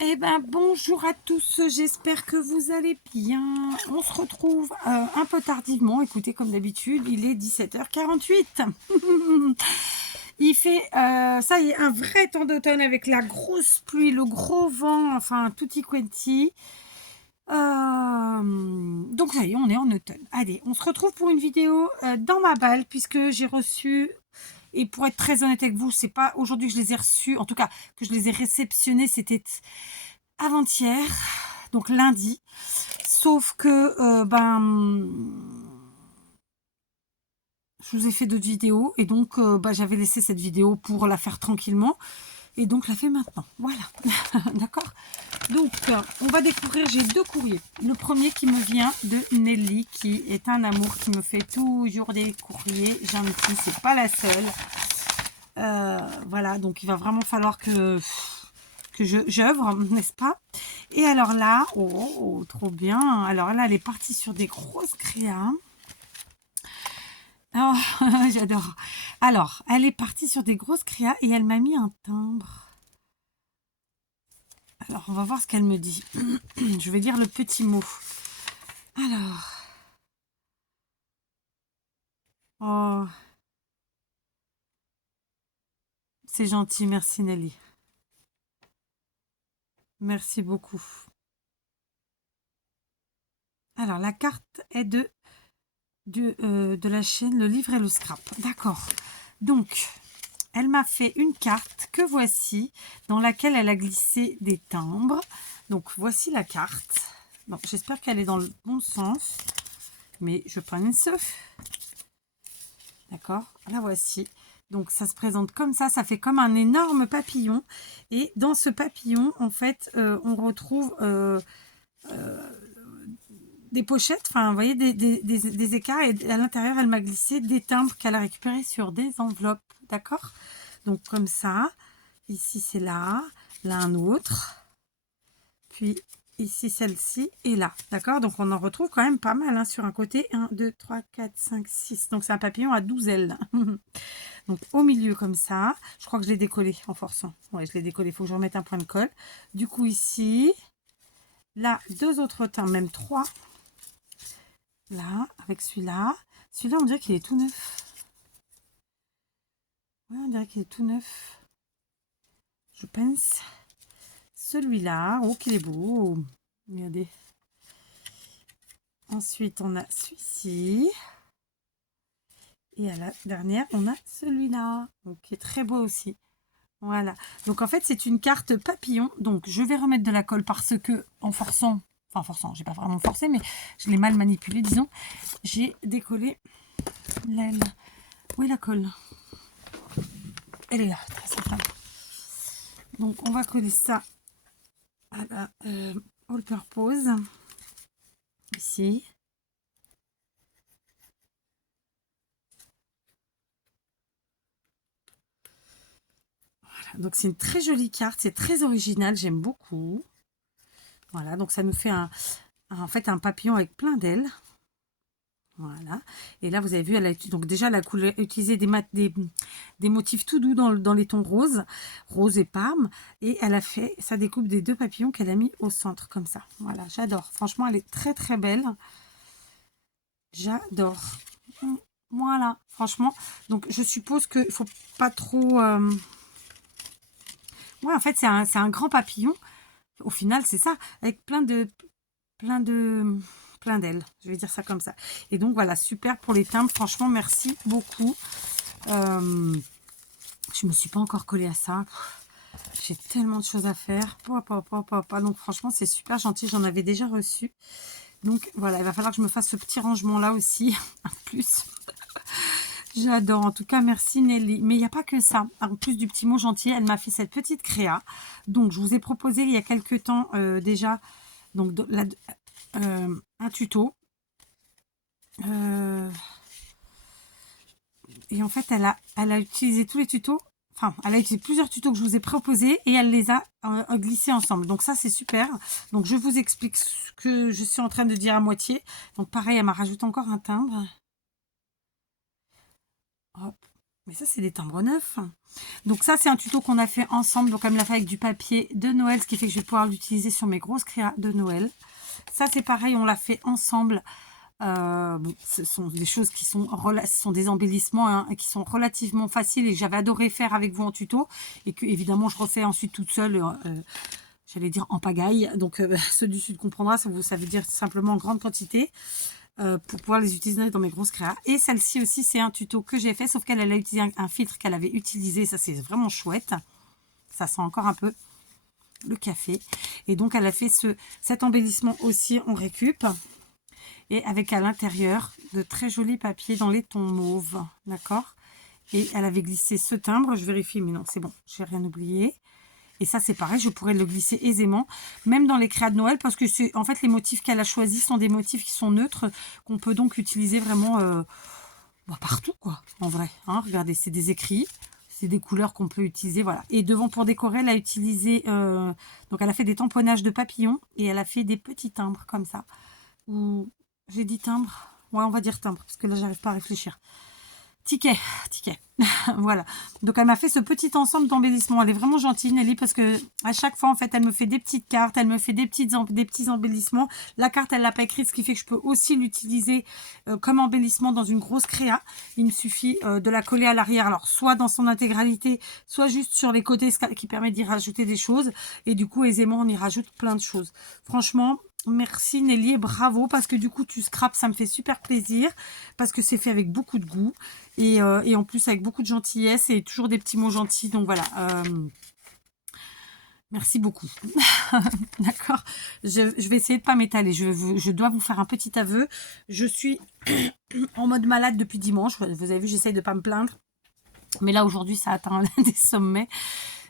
Eh ben bonjour à tous, j'espère que vous allez bien. On se retrouve un peu tardivement, écoutez comme d'habitude, il est 17h48. Il fait, ça y est, un vrai temps d'automne avec la grosse pluie, le gros vent, enfin tutti quanti. Donc ça y est, on est en automne. Allez, on se retrouve pour une vidéo dans ma balle puisque j'ai reçu, et pour être très honnête avec vous, c'est pas aujourd'hui que je les ai reçus, en tout cas que je les ai réceptionnés, c'était avant-hier, donc lundi. Sauf que, je vous ai fait d'autres vidéos et donc j'avais laissé cette vidéo pour la faire tranquillement et donc la fait maintenant. Voilà, d'accord. Donc on va découvrir, j'ai 2 courriers. Le premier qui me vient de Nelly, qui est un amour, qui me fait toujours des courriers gentils, c'est pas la seule. Voilà, donc il va vraiment falloir que j'œuvre, n'est-ce pas? Et alors là, oh, trop bien. Alors là, elle est partie sur des grosses créas. Oh, j'adore. Alors, elle est partie sur des grosses créas et elle m'a mis un timbre. Alors, on va voir ce qu'elle me dit. Je vais lire le petit mot. Alors. Oh, c'est gentil, merci Nelly. Merci beaucoup. Alors, la carte est de la chaîne Le Livre et le Scrap. D'accord. Donc, elle m'a fait une carte que voici, dans laquelle elle a glissé des timbres. Donc, voici la carte. Bon, j'espère qu'elle est dans le bon sens. Mais je prends une seuf. D'accord, la voici. Donc, ça se présente comme ça fait comme un énorme papillon. Et dans ce papillon, en fait, on retrouve des pochettes, enfin, vous voyez, des écarts. Et à l'intérieur, elle m'a glissé des timbres qu'elle a récupérés sur des enveloppes. D'accord. Donc, comme ça. Ici, c'est là un autre. Puis, ici, celle-ci et là. D'accord. Donc, on en retrouve quand même pas mal hein, sur un côté. 1, 2, 3, 4, 5, 6. Donc, c'est un papillon à 12 ailes. Donc, au milieu, comme ça. Je crois que je l'ai décollé en forçant. Ouais, je l'ai décollé. Il faut que je remette un point de colle. Du coup, ici, là, 2 autres timbres, même 3. Là, avec celui-là. Celui-là, on dirait qu'il est tout neuf. Ouais, on dirait qu'il est tout neuf. Je pense. Celui-là, oh, qu'il est beau. Regardez. Ensuite, on a celui-ci. Et à la dernière, on a celui-là. Donc, qui est très beau aussi. Voilà. Donc, en fait, c'est une carte papillon. Donc, je vais remettre de la colle parce que, en forçant, enfin, forçant, j'ai pas vraiment forcé, mais je l'ai mal manipulé, disons. J'ai décollé l'aile. Où est la colle? Elle est là. Donc, on va coller ça à la all purpose. Ici. Voilà. Donc, c'est une très jolie carte. C'est très original. J'aime beaucoup. Voilà. Donc, ça nous fait en fait un papillon avec plein d'ailes. Voilà. Et là, vous avez vu, elle a donc déjà la couleur utilisé des motifs tout doux dans les tons roses, rose et parme. Et elle a fait sa découpe des 2 papillons qu'elle a mis au centre comme ça. Voilà, j'adore. Franchement, elle est très très belle. J'adore. Voilà, franchement. Donc, je suppose qu'il faut pas trop. Ouais, en fait, c'est un grand papillon. Au final, c'est ça, avec plein d'ailes, je vais dire ça comme ça. Et donc voilà, super pour les timbres, franchement merci beaucoup. Je me suis pas encore collée à ça, j'ai tellement de choses à faire. Donc franchement c'est super gentil, j'en avais déjà reçu. Donc voilà, il va falloir que je me fasse ce petit rangement là aussi en plus. J'adore, en tout cas merci Nelly. Mais il n'y a pas que ça, en plus du petit mot gentil, elle m'a fait cette petite créa. Donc je vous ai proposé il y a quelques temps déjà donc un tuto. Et en fait, elle a utilisé tous les tutos. Enfin, elle a utilisé plusieurs tutos que je vous ai proposés et elle les a glissés ensemble. Donc ça, c'est super. Donc je vous explique ce que je suis en train de dire à moitié. Donc pareil, elle m'a rajouté encore un timbre. Hop. Mais ça, c'est des timbres neufs. Donc ça, c'est un tuto qu'on a fait ensemble. Donc elle me l'a fait avec du papier de Noël, ce qui fait que je vais pouvoir l'utiliser sur mes grosses créas de Noël. Ça, c'est pareil, on l'a fait ensemble. Bon, ce sont des choses qui sont, ce sont des embellissements hein, qui sont relativement faciles et que j'avais adoré faire avec vous en tuto. Et que, évidemment, je refais ensuite toute seule, j'allais dire en pagaille. Donc, ceux du Sud comprendra, ça veut dire simplement en grande quantité. Pour pouvoir les utiliser dans mes grosses créas. Et celle-ci aussi, c'est un tuto que j'ai fait, sauf qu'elle a utilisé un filtre qu'elle avait utilisé. Ça, c'est vraiment chouette. Ça sent encore un peu le café. Et donc, elle a fait cet embellissement aussi en récup. Et avec à l'intérieur de très jolis papiers dans les tons mauves. D'accord? Et elle avait glissé ce timbre. Je vérifie, mais non, c'est bon. J'ai rien oublié. Et ça, c'est pareil, je pourrais le glisser aisément, même dans les créas de Noël, parce que en fait, les motifs qu'elle a choisis sont des motifs qui sont neutres, qu'on peut donc utiliser vraiment partout, quoi, en vrai. Hein, regardez, c'est des écrits, c'est des couleurs qu'on peut utiliser, voilà. Et devant, pour décorer, elle a utilisé, donc elle a fait des tamponnages de papillons, et elle a fait des petits timbres, comme ça. Ou, j'ai dit timbre? Ouais, on va dire timbre, parce que là, j'arrive pas à réfléchir. Ticket. Voilà. Donc, elle m'a fait ce petit ensemble d'embellissements. Elle est vraiment gentille, Nelly, parce que à chaque fois, en fait, elle me fait des petites cartes, elle me fait des petits embellissements. La carte, elle l'a pas écrite, ce qui fait que je peux aussi l'utiliser comme embellissement dans une grosse créa. Il me suffit de la coller à l'arrière, alors soit dans son intégralité, soit juste sur les côtés, ce qui permet d'y rajouter des choses. Et du coup, aisément, on y rajoute plein de choses. Franchement, merci Nelly et bravo, parce que du coup, tu scrapes, ça me fait super plaisir, parce que c'est fait avec beaucoup de goût. Et en plus avec beaucoup de gentillesse et toujours des petits mots gentils. Donc voilà, merci beaucoup. D'accord, je vais essayer de pas m'étaler. Je dois vous faire un petit aveu. Je suis en mode malade depuis dimanche. Vous avez vu, j'essaye de pas me plaindre. Mais là, aujourd'hui, ça atteint des sommets.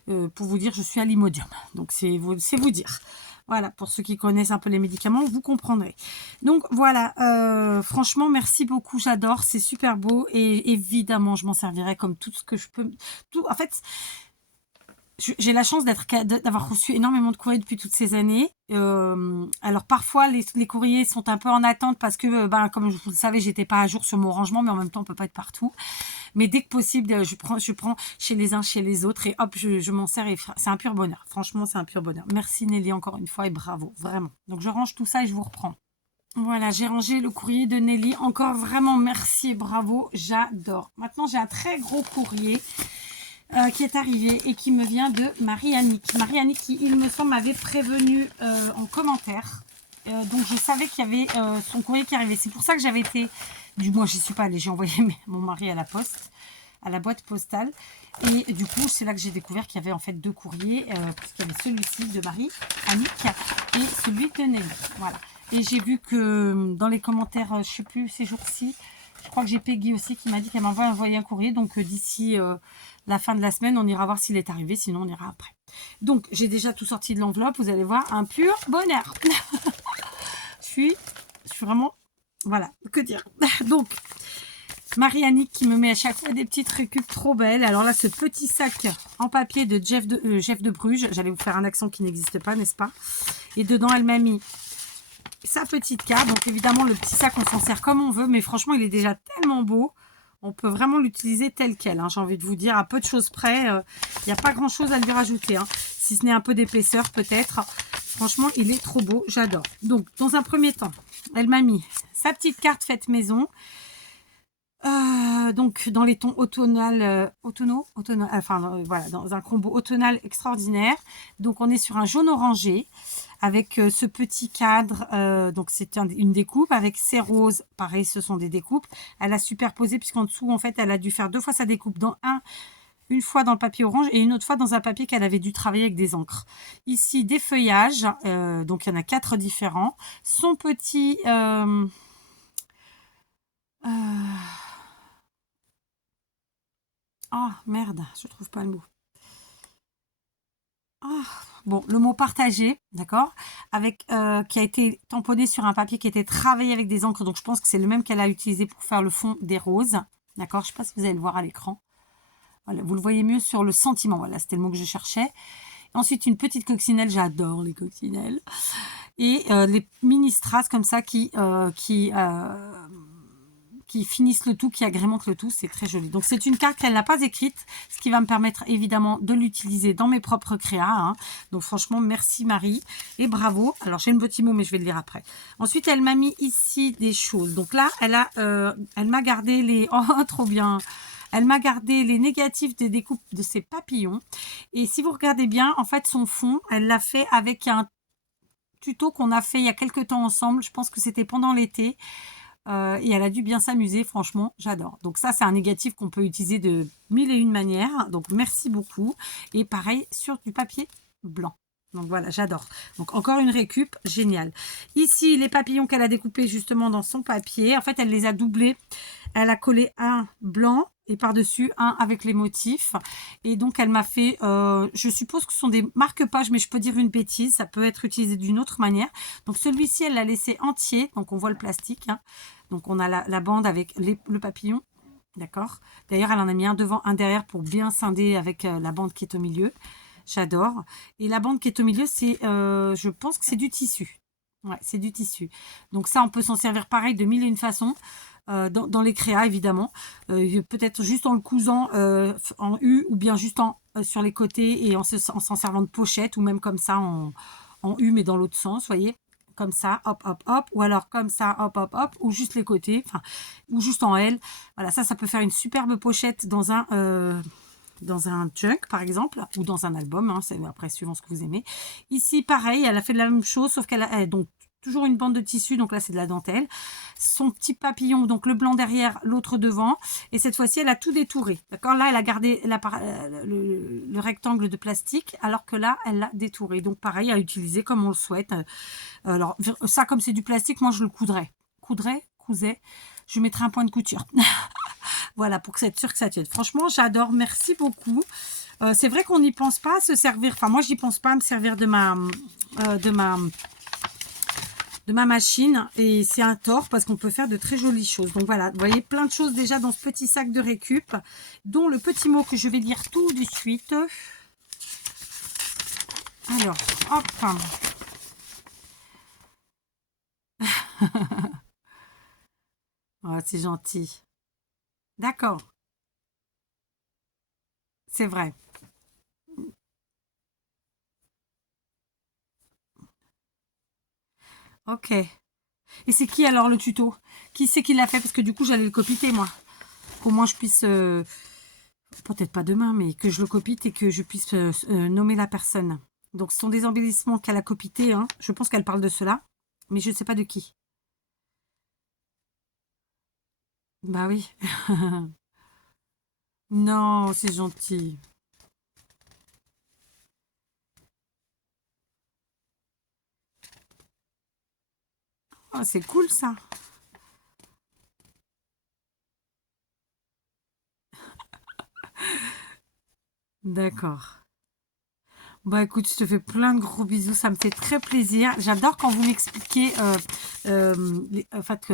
Pour vous dire, je suis à l'Imodium. Donc, c'est vous dire. Voilà, pour ceux qui connaissent un peu les médicaments, vous comprendrez. Donc, voilà, franchement, merci beaucoup, j'adore, c'est super beau. Et évidemment, je m'en servirai comme tout ce que je peux. En fait, j'ai la chance d'avoir reçu énormément de courriers depuis toutes ces années. Alors parfois les courriers sont un peu en attente parce que comme vous le savez, j'étais pas à jour sur mon rangement, mais en même temps on peut pas être partout. Mais dès que possible, je prends chez les uns, chez les autres et hop, je m'en sers et c'est un pur bonheur. Franchement, c'est un pur bonheur. Merci Nelly encore une fois et bravo, vraiment. Donc je range tout ça et je vous reprends. Voilà, j'ai rangé le courrier de Nelly. Encore vraiment merci et bravo, j'adore. Maintenant, j'ai un très gros courrier qui est arrivé et qui me vient de Marie-Annick. Marie-Annick qui, il me semble, m'avait prévenu en commentaire. Donc, je savais qu'il y avait son courrier qui arrivait. C'est pour ça que j'avais été... Du moins, j'y suis pas allée. J'ai envoyé mon mari à la poste, à la boîte postale. Et du coup, c'est là que j'ai découvert qu'il y avait en fait deux courriers. Parce qu'il y avait celui-ci de Marie-Annick et celui de Nelly. Voilà. Et j'ai vu que dans les commentaires, je sais plus, ces jours-ci, je crois que j'ai Peggy aussi qui m'a dit qu'elle m'envoie envoyer un courrier. Donc, d'ici la fin de la semaine, on ira voir s'il est arrivé. Sinon, on ira après. Donc, j'ai déjà tout sorti de l'enveloppe. Vous allez voir, un pur bonheur. je suis vraiment... Voilà, que dire. Donc, Marie-Annick qui me met à chaque fois des petites récup trop belles. Alors là, ce petit sac en papier de Jeff de Bruges. J'allais vous faire un accent qui n'existe pas, n'est-ce pas? Et dedans, elle m'a mis sa petite carte. Donc évidemment, le petit sac, on s'en sert comme on veut. Mais franchement, il est déjà tellement beau. On peut vraiment l'utiliser tel quel. Hein, j'ai envie de vous dire, à peu de choses près. Il n'y a pas grand-chose à lui rajouter. Hein, si ce n'est un peu d'épaisseur peut-être. Franchement, il est trop beau. J'adore. Donc, dans un premier temps, elle m'a mis sa petite carte faite maison. Donc dans les tons automnal, voilà, dans un combo automnal extraordinaire. Donc on est sur un jaune orangé avec ce petit cadre. Donc c'est une découpe avec ces roses. Pareil, ce sont des découpes. Elle a superposé puisqu'en dessous, en fait, elle a dû faire deux fois sa découpe. Une fois dans le papier orange et une autre fois dans un papier qu'elle avait dû travailler avec des encres. Ici, des feuillages. Donc il y en a 4 différents. Son petit... Ah, merde, je trouve pas le mot. Ah, bon, le mot partagé, d'accord, avec qui a été tamponné sur un papier qui était travaillé avec des encres. Donc, je pense que c'est le même qu'elle a utilisé pour faire le fond des roses. D'accord, je ne sais pas si vous allez le voir à l'écran. Voilà, vous le voyez mieux sur le sentiment. Voilà, c'était le mot que je cherchais. Ensuite, une petite coccinelle. J'adore les coccinelles. Et les mini strass comme ça qui qui finissent le tout, qui agrémentent le tout. C'est très joli. Donc, c'est une carte qu'elle n'a pas écrite, ce qui va me permettre évidemment de l'utiliser dans mes propres créas. Hein. Donc, franchement, merci Marie et bravo. Alors, j'ai un petit mot, mais je vais le lire après. Ensuite, elle m'a mis ici des choses. Donc là, elle m'a gardé les... Oh, trop bien. Elle m'a gardé les négatifs des découpes de ses papillons. Et si vous regardez bien, en fait, son fond, elle l'a fait avec un tuto qu'on a fait il y a quelques temps ensemble. Je pense que c'était pendant l'été. Et elle a dû bien s'amuser, franchement, j'adore. Donc ça, c'est un négatif qu'on peut utiliser de mille et une manières. Donc merci beaucoup. Et pareil, sur du papier blanc. Donc voilà, j'adore. Donc encore une récup, génial. Ici, les papillons qu'elle a découpés justement dans son papier. En fait, elle les a doublés. Elle a collé un blanc et par-dessus un avec les motifs. Et donc, elle m'a fait, je suppose que ce sont des marque-pages, mais je peux dire une bêtise. Ça peut être utilisé d'une autre manière. Donc, celui-ci, elle l'a laissé entier. Donc, on voit le plastique. Hein. Donc, on a la bande avec le papillon. D'accord. D'ailleurs, elle en a mis un devant, un derrière pour bien scinder avec la bande qui est au milieu. J'adore. Et la bande qui est au milieu, c'est, je pense que c'est du tissu. Ouais, c'est du tissu. Donc ça, on peut s'en servir pareil de mille et une façons. Dans les créas, évidemment. Peut-être juste en le cousant en U ou bien juste sur les côtés et en s'en servant de pochette ou même comme ça en U mais dans l'autre sens, voyez, comme ça, hop, hop, hop, ou alors comme ça, hop, hop, hop, ou juste les côtés, enfin, ou juste en L. Voilà, ça peut faire une superbe pochette dans un junk par exemple ou dans un album, hein, c'est après suivant ce que vous aimez. Ici pareil, elle a fait la même chose sauf qu'elle a donc toujours une bande de tissu, donc là c'est de la dentelle, son petit papillon, donc le blanc derrière, l'autre devant, et cette fois-ci elle a tout détouré, d'accord. Là elle a gardé le rectangle de plastique alors que là elle l'a détouré, donc pareil à utiliser comme on le souhaite. Alors ça, comme c'est du plastique, moi je le cousais, je mettrai un point de couture. Voilà, pour être sûr que ça tienne. Franchement, j'adore. Merci beaucoup. C'est vrai qu'on n'y pense pas à se servir. Enfin, moi, j'y pense pas à me servir de ma machine. Et c'est un tort parce qu'on peut faire de très jolies choses. Donc voilà, vous voyez, plein de choses déjà dans ce petit sac de récup, dont le petit mot que je vais lire tout de suite. Alors, hop. Oh, c'est gentil. D'accord, c'est vrai. Ok. Et c'est qui alors le tuto? Qui c'est qui l'a fait? Parce que du coup, j'allais le copier moi. Qu'au moins je puisse, peut-être pas demain, mais que je le copie et que je puisse nommer la personne. Donc ce sont des embellissements qu'elle a copiés. Hein. Je pense qu'elle parle de cela, mais je ne sais pas de qui. Bah oui. Non, c'est gentil. Oh, c'est cool ça. D'accord. Bah écoute, je te fais plein de gros bisous, ça me fait très plaisir. J'adore quand vous m'expliquez, en fait,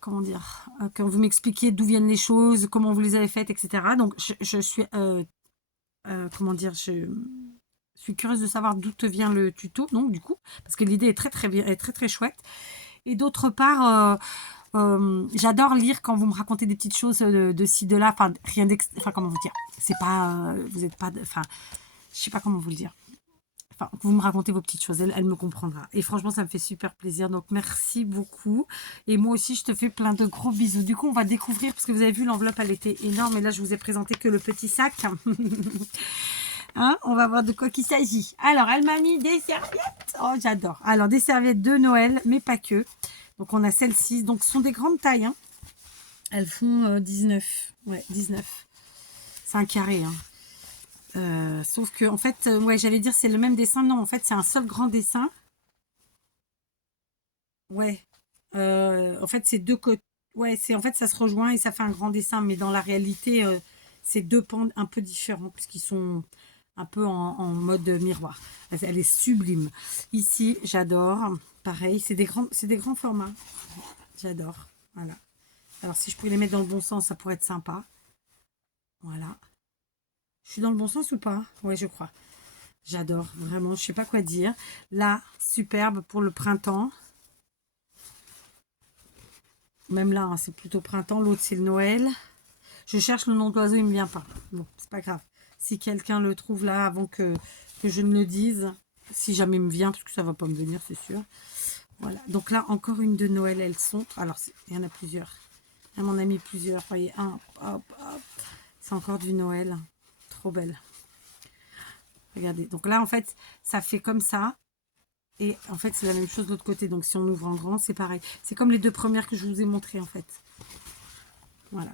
comment dire, quand vous m'expliquez d'où viennent les choses, comment vous les avez faites, etc. Donc je suis, comment dire, je suis curieuse de savoir d'où te vient le tuto, donc du coup, parce que l'idée est très très bien, est très très chouette. Et d'autre part, j'adore lire quand vous me racontez des petites choses de ci, de là, enfin rien enfin comment vous dire, c'est pas, vous êtes pas, enfin, je sais pas comment vous le dire. Enfin, vous me racontez vos petites choses, elle me comprendra. Et franchement, ça me fait super plaisir. Donc, merci beaucoup. Et moi aussi, je te fais plein de gros bisous. Du coup, on va découvrir, parce que vous avez vu, l'enveloppe, elle était énorme. Et là, je vous ai présenté que le petit sac. Hein, on va voir de quoi il s'agit. Alors, elle m'a mis des serviettes. Oh, j'adore. Alors, des serviettes de Noël, mais pas que. Donc, on a celles-ci. Donc, ce sont des grandes tailles. Hein. Elles font 19. Ouais, 19. C'est un carré. Hein. Sauf que, en fait, ouais, j'allais dire c'est le même dessin. Non, en fait, c'est un seul grand dessin. Ouais. En fait, c'est deux côtés. Ouais, en fait, ça se rejoint et ça fait un grand dessin. Mais dans la réalité, c'est deux pans un peu différents puisqu'ils sont un peu en mode miroir. Elle est sublime. Ici, j'adore. Pareil, c'est des grands formats. J'adore. Voilà. Alors, si je pouvais les mettre dans le bon sens, ça pourrait être sympa. Voilà. Je suis dans le bon sens ou pas? Ouais, je crois. J'adore, vraiment, je sais pas quoi dire. Là, superbe pour le printemps. même là, hein, c'est plutôt printemps. L'autre, c'est le Noël. Je cherche le nom d'oiseau, il me vient pas. Bon, c'est pas grave. Si quelqu'un le trouve là avant que je ne le dise, si jamais il me vient, parce que ça va pas me venir, c'est sûr. Voilà. Donc là, encore une de Noël, elles sont. Alors, il y en a plusieurs. Elle m'en a mis plusieurs. Voyez, un, hop, hop. C'est encore du Noël. Trop belle. Regardez. Donc là, en fait, ça fait comme ça. Et en fait, c'est la même chose de l'autre côté. Donc, si on ouvre en grand, c'est pareil. C'est comme les deux premières que je vous ai montrées, en fait. Voilà.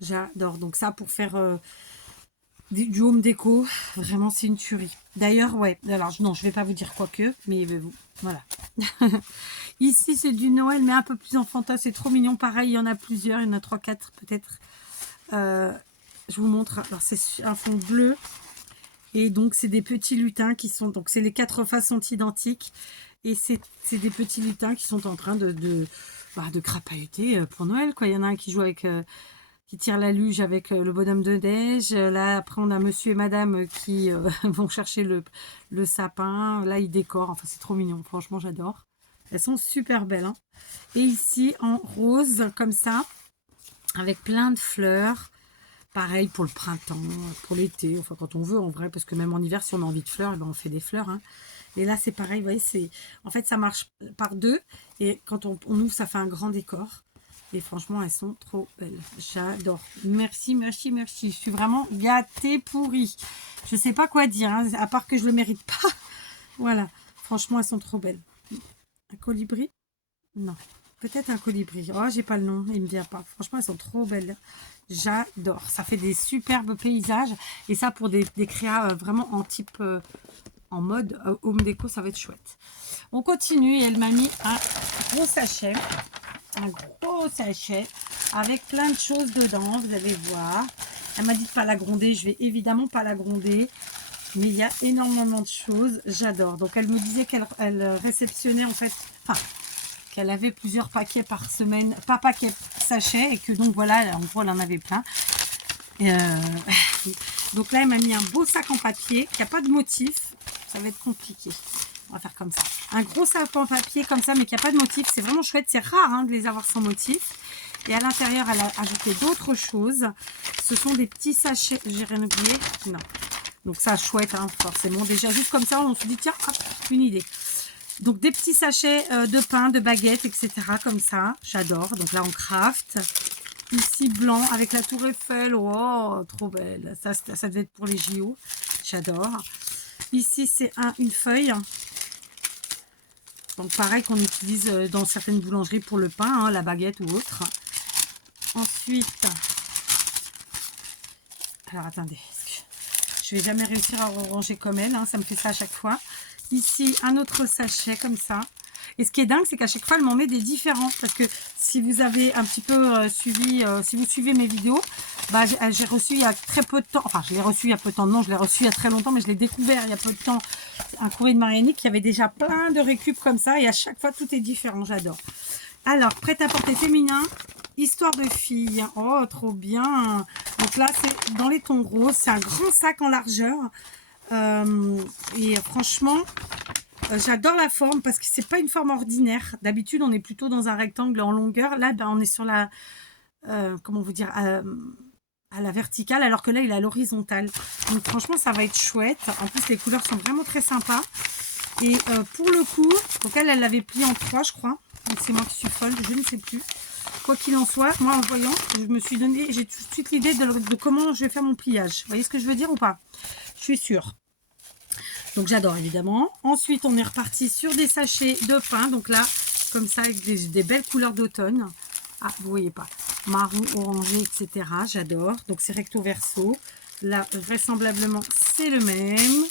J'adore. Donc ça, pour faire du home déco, vraiment, c'est une tuerie. D'ailleurs, ouais. Alors, non, je vais pas vous dire quoi que, mais voilà. Ici, c'est du Noël, mais un peu plus enfantin. C'est trop mignon. Pareil, il y en a plusieurs. Il y en a 3, 4 peut-être. Je vous montre. Alors, c'est un fond bleu. Et donc, c'est des petits lutins qui sont... Donc, c'est les 4 faces sont identiques. Et c'est des petits lutins qui sont en train de crapahuter pour Noël, quoi. Il y en a un qui joue avec... qui tire la luge avec le bonhomme de neige. Là, après, on a monsieur et madame qui vont chercher le sapin. Là, ils décorent. Enfin, c'est trop mignon. Franchement, j'adore. Elles sont super belles. Hein. Et ici, en rose, comme ça, avec plein de fleurs. Pareil pour le printemps, pour l'été, enfin quand on veut en vrai, parce que même en hiver, si on a envie de fleurs, eh ben, on fait des fleurs. Hein. Et là, c'est pareil, vous voyez, en fait, ça marche par deux. Et quand on ouvre, ça fait un grand décor. Et franchement, elles sont trop belles. J'adore. Merci, merci, merci. Je suis vraiment gâtée pourrie. Je ne sais pas quoi dire, hein, à part que je ne le mérite pas. Voilà. Franchement, elles sont trop belles. Un colibri? Non. Peut-être un colibri. Oh, j'ai pas le nom. Il me vient pas. Franchement, elles sont trop belles. J'adore. Ça fait des superbes paysages. Et ça, pour des créas vraiment en type... en mode home déco, ça va être chouette. On continue et elle m'a mis un gros sachet. Un gros sachet avec plein de choses dedans. Vous allez voir. Elle m'a dit de pas la gronder. Je vais évidemment pas la gronder. Mais il y a énormément de choses. J'adore. Donc, elle me disait qu'elle réceptionnait en fait... Enfin, qu'elle avait plusieurs paquets par semaine. Pas paquets, sachets. Et que donc, voilà, en gros, elle en avait plein. Donc là, elle m'a mis un beau sac en papier qui n'a pas de motif. Ça va être compliqué. On va faire comme ça. Un gros sac en papier comme ça, mais qui n'a pas de motif. C'est vraiment chouette. C'est rare hein, de les avoir sans motif. Et à l'intérieur, elle a ajouté d'autres choses. Ce sont des petits sachets. J'ai rien oublié? Non. Donc ça, chouette, hein, forcément. Déjà, juste comme ça, on se dit, tiens, hop, une idée. Donc des petits sachets de pain, de baguettes, etc. Comme ça. J'adore. Donc là, on craft. Ici, blanc avec la tour Eiffel. Oh, trop belle. Ça devait être pour les JO. J'adore. Ici, c'est une feuille. Donc, pareil qu'on utilise dans certaines boulangeries pour le pain, hein, la baguette ou autre. Ensuite, alors, attendez. Je vais jamais réussir à ranger comme elle. Hein, ça me fait ça à chaque fois. Ici, un autre sachet comme ça. Et ce qui est dingue, c'est qu'à chaque fois, elle m'en met des différents. Parce que si vous avez un petit peu suivi, si vous suivez mes vidéos, bah, j'ai reçu il y a très peu de temps. Enfin, je l'ai reçu il y a peu de temps. Non, je l'ai reçu il y a très longtemps, mais je l'ai découvert il y a peu de temps. Un courrier de Marianique qui avait déjà plein de récup comme ça. Et à chaque fois, tout est différent. J'adore. Alors, prêt-à-porter féminin, histoire de fille. Oh, trop bien. Donc là, c'est dans les tons roses. C'est un grand sac en largeur. Et franchement... j'adore la forme parce que c'est pas une forme ordinaire. D'habitude, on est plutôt dans un rectangle en longueur. Là, ben, on est sur la, comment vous dire, à la verticale, alors que là, il est à l'horizontale. Donc, franchement, ça va être chouette. En plus, les couleurs sont vraiment très sympas. Et pour le coup, donc elle l'avait plié en 3, je crois. Donc, c'est moi qui suis folle, je ne sais plus. Quoi qu'il en soit, moi, en voyant, je me suis donné, j'ai tout de suite l'idée de comment je vais faire mon pliage. Vous voyez ce que je veux dire ou pas? Je suis sûre. Donc j'adore évidemment. Ensuite on est reparti sur des sachets de pain. Donc là comme ça avec des belles couleurs d'automne. Ah vous voyez pas. Marron, orangé, etc. J'adore. Donc c'est recto verso. Là vraisemblablement c'est le même.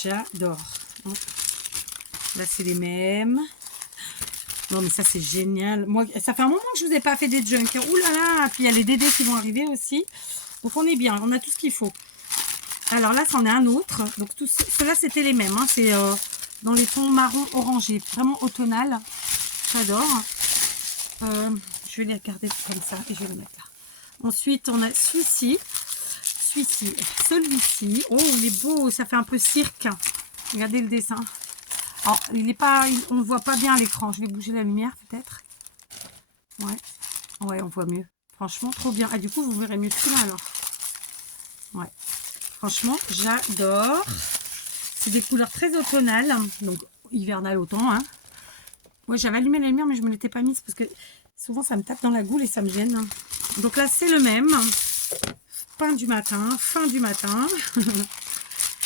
J'adore. Là c'est les mêmes. Non mais ça c'est génial. Moi ça fait un moment que je vous ai pas fait des junk. Ouh là là. Puis il y a les DD qui vont arriver aussi. Donc on est bien. On a tout ce qu'il faut. Alors là, c'en est un autre. Donc, ceux-là, c'était les mêmes. Hein. C'est dans les tons marron orangé. Vraiment automnal. J'adore. Je vais les regarder comme ça et je vais les mettre là. Ensuite, on a celui-ci. Celui-ci. Oh, il est beau. Ça fait un peu cirque. Regardez le dessin. Alors, il est pas, on ne voit pas bien à l'écran. Je vais bouger la lumière peut-être. Ouais. Ouais, on voit mieux. Franchement, trop bien. Ah, du coup, vous verrez mieux celui-là alors. Ouais. Franchement, j'adore. C'est des couleurs très automnales. Donc, hivernales autant. Hein. Moi, j'avais allumé la lumière, mais je ne me l'étais pas mise parce que souvent, ça me tape dans la goule et ça me gêne. Donc là, c'est le même. Pain du matin, fin du matin.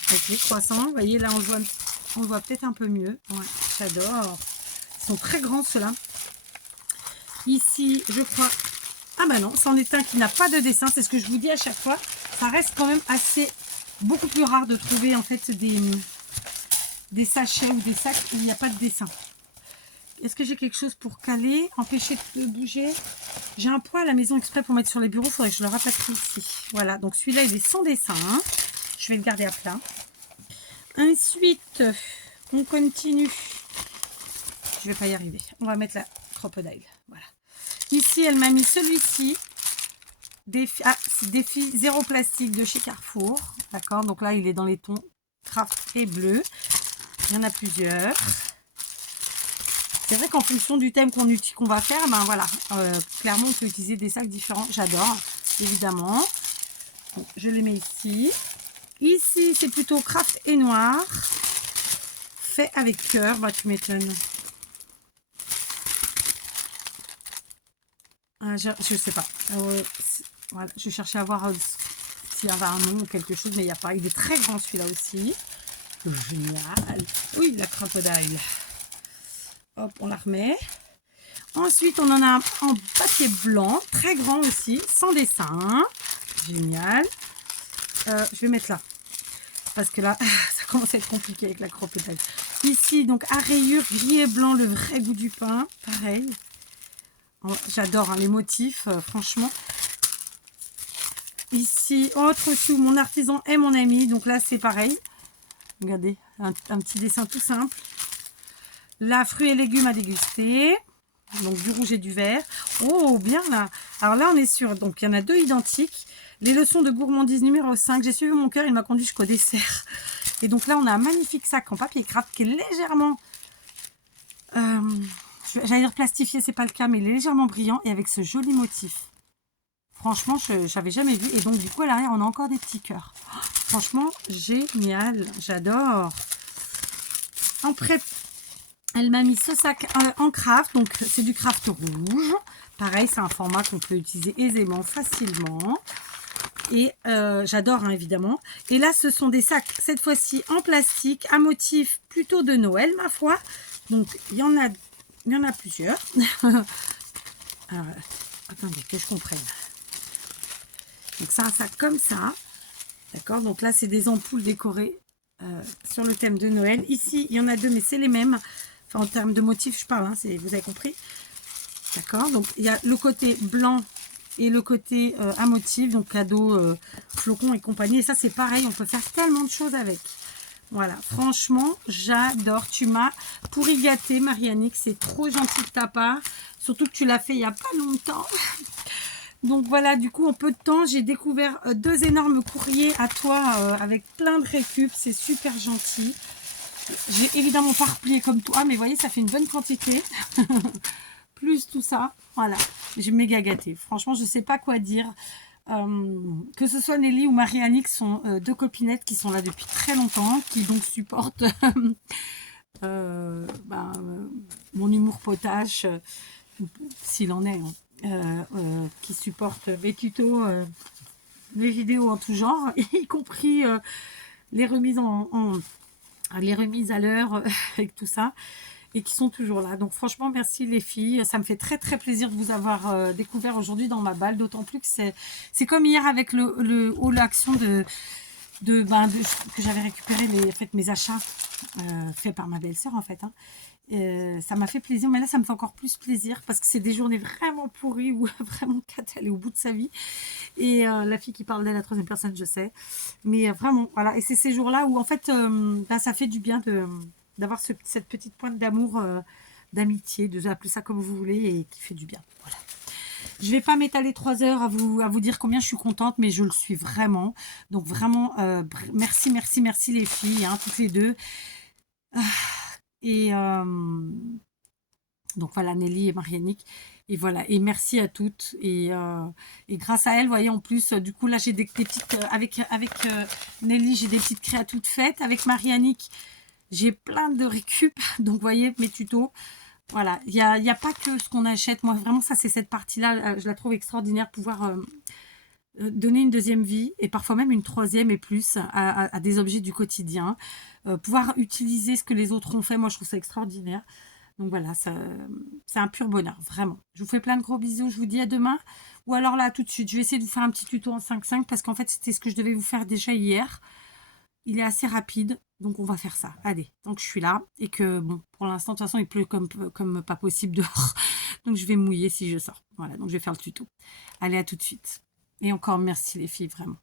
Avec les croissants. Vous voyez, là, on le voit peut-être un peu mieux. Ouais, j'adore. Ils sont très grands, ceux-là. Ici, je crois... Ah bah non, c'en est un qui n'a pas de dessin. C'est ce que je vous dis à chaque fois. Ça reste quand même beaucoup plus rare de trouver en fait des sachets ou des sacs où il n'y a pas de dessin. Est-ce que j'ai quelque chose pour caler, empêcher de bouger? J'ai un poids à la maison exprès pour mettre sur les bureaux. Il faudrait que je le rapatrie ici. Voilà, donc celui-là, il est sans dessin. Hein. Je vais le garder à plat. Ensuite, on continue. Je ne vais pas y arriver. On va mettre la crocodile. Voilà. Ici, elle m'a mis celui-ci. Défi zéro plastique de chez Carrefour. D'accord, donc là, il est dans les tons craft et bleu. Il y en a plusieurs. C'est vrai qu'en fonction du thème qu'on va faire, ben voilà, clairement, on peut utiliser des sacs différents. J'adore, évidemment. Donc, je les mets ici. Ici, c'est plutôt craft et noir. Fait avec cœur. Bah, tu m'étonnes. Je sais pas. Voilà, je cherchais à voir s'il y avait un nom ou quelque chose, mais il n'y a pas. Il est très grand celui-là aussi. Génial. Oui, la crocodile. Hop, on la remet. Ensuite, on en a un en papier blanc, très grand aussi, sans dessin. Génial. Je vais mettre là. Parce que là, ça commence à être compliqué avec la crocodile. Ici, donc, à rayures, gris et blanc, le vrai goût du pain. Pareil. J'adore hein, les motifs, franchement. Ici, autre chou, mon artisan est mon ami. Donc là, c'est pareil. Regardez, un petit dessin tout simple. Là, fruits et légumes à déguster. Donc du rouge et du vert. Oh, bien là. Alors là, on est sûr. Donc, il y en a deux identiques. Les leçons de gourmandise numéro 5. J'ai suivi mon cœur, il m'a conduit jusqu'au dessert. Et donc là, on a un magnifique sac en papier craft qui est légèrement... j'allais dire plastifié, c'est pas le cas, mais il est légèrement brillant et avec ce joli motif. Franchement, je n'avais jamais vu. Et donc, du coup, à l'arrière, on a encore des petits cœurs. Oh, franchement, génial. J'adore. En prep, elle m'a mis ce sac en craft. Donc, c'est du craft rouge. Pareil, c'est un format qu'on peut utiliser aisément, facilement. Et j'adore, hein, évidemment. Et là, ce sont des sacs, cette fois-ci, en plastique, à motif plutôt de Noël, ma foi. Donc, il y en a plusieurs. Alors, attendez, que je comprenne. Donc, c'est un sac comme ça. D'accord, donc là, c'est des ampoules décorées sur le thème de Noël. Ici, il y en a deux, mais c'est les mêmes. Enfin, en termes de motifs, je parle, hein, vous avez compris. D'accord, donc il y a le côté blanc et le côté à motif, donc cadeau, flocons et compagnie. Et ça, c'est pareil, on peut faire tellement de choses avec. Voilà, franchement, j'adore. Tu m'as pourri gâté, Marianne, c'est trop gentil de ta part. Surtout que tu l'as fait il n'y a pas longtemps. Donc voilà, du coup, en peu de temps, j'ai découvert deux énormes courriers à toi avec plein de récup. C'est super gentil. J'ai évidemment pas replié comme toi, mais vous voyez, ça fait une bonne quantité. Plus tout ça, voilà. J'ai méga gâté. Franchement, je ne sais pas quoi dire. Que ce soit Nelly ou Marie-Annick sont deux copinettes qui sont là depuis très longtemps, qui donc supportent mon humour potache, s'il en est, hein, qui supportent mes tutos, les vidéos en tout genre, y compris les remises les remises à l'heure avec tout ça, et qui sont toujours là. Donc franchement, merci les filles. Ça me fait très très plaisir de vous avoir découvert aujourd'hui dans ma balle, d'autant plus que c'est comme hier avec le haul action que j'avais récupéré mes achats faits par ma belle-sœur en fait. Hein. Ça m'a fait plaisir, mais là ça me fait encore plus plaisir parce que c'est des journées vraiment pourries où vraiment Kat elle est au bout de sa vie. Et la fille qui parle d'elle à la troisième personne, je sais. Mais vraiment, voilà. Et c'est ces jours-là où en fait ça fait du bien d'avoir cette petite pointe d'amour, d'amitié, de appeler ça comme vous voulez, et qui fait du bien. Voilà. Je ne vais pas m'étaler 3 heures à vous dire combien je suis contente, mais je le suis vraiment. Donc vraiment, merci, merci, merci les filles, hein, toutes les deux. Et Donc voilà, Nelly et Marianique. Et voilà, et merci à toutes. Et grâce à elles, vous voyez, en plus, du coup, là, j'ai des petites... avec Nelly, j'ai des petites créas toutes faites. Avec Marianique, j'ai plein de récup. Donc, vous voyez, mes tutos. Voilà, il y a pas que ce qu'on achète. Moi, vraiment, ça, c'est cette partie-là, je la trouve extraordinaire, pouvoir donner une deuxième vie, et parfois même une troisième et plus, à des objets du quotidien. Pouvoir utiliser ce que les autres ont fait, moi, je trouve ça extraordinaire. Donc voilà, c'est un pur bonheur, vraiment. Je vous fais plein de gros bisous, je vous dis à demain. Ou alors là, tout de suite, je vais essayer de vous faire un petit tuto en 5-5 parce qu'en fait, c'était ce que je devais vous faire déjà hier. Il est assez rapide, donc on va faire ça. Allez, donc je suis là et que, bon, pour l'instant, de toute façon, il pleut comme pas possible dehors. Donc je vais mouiller si je sors. Voilà, donc je vais faire le tuto. Allez, à tout de suite. Et encore merci les filles, vraiment.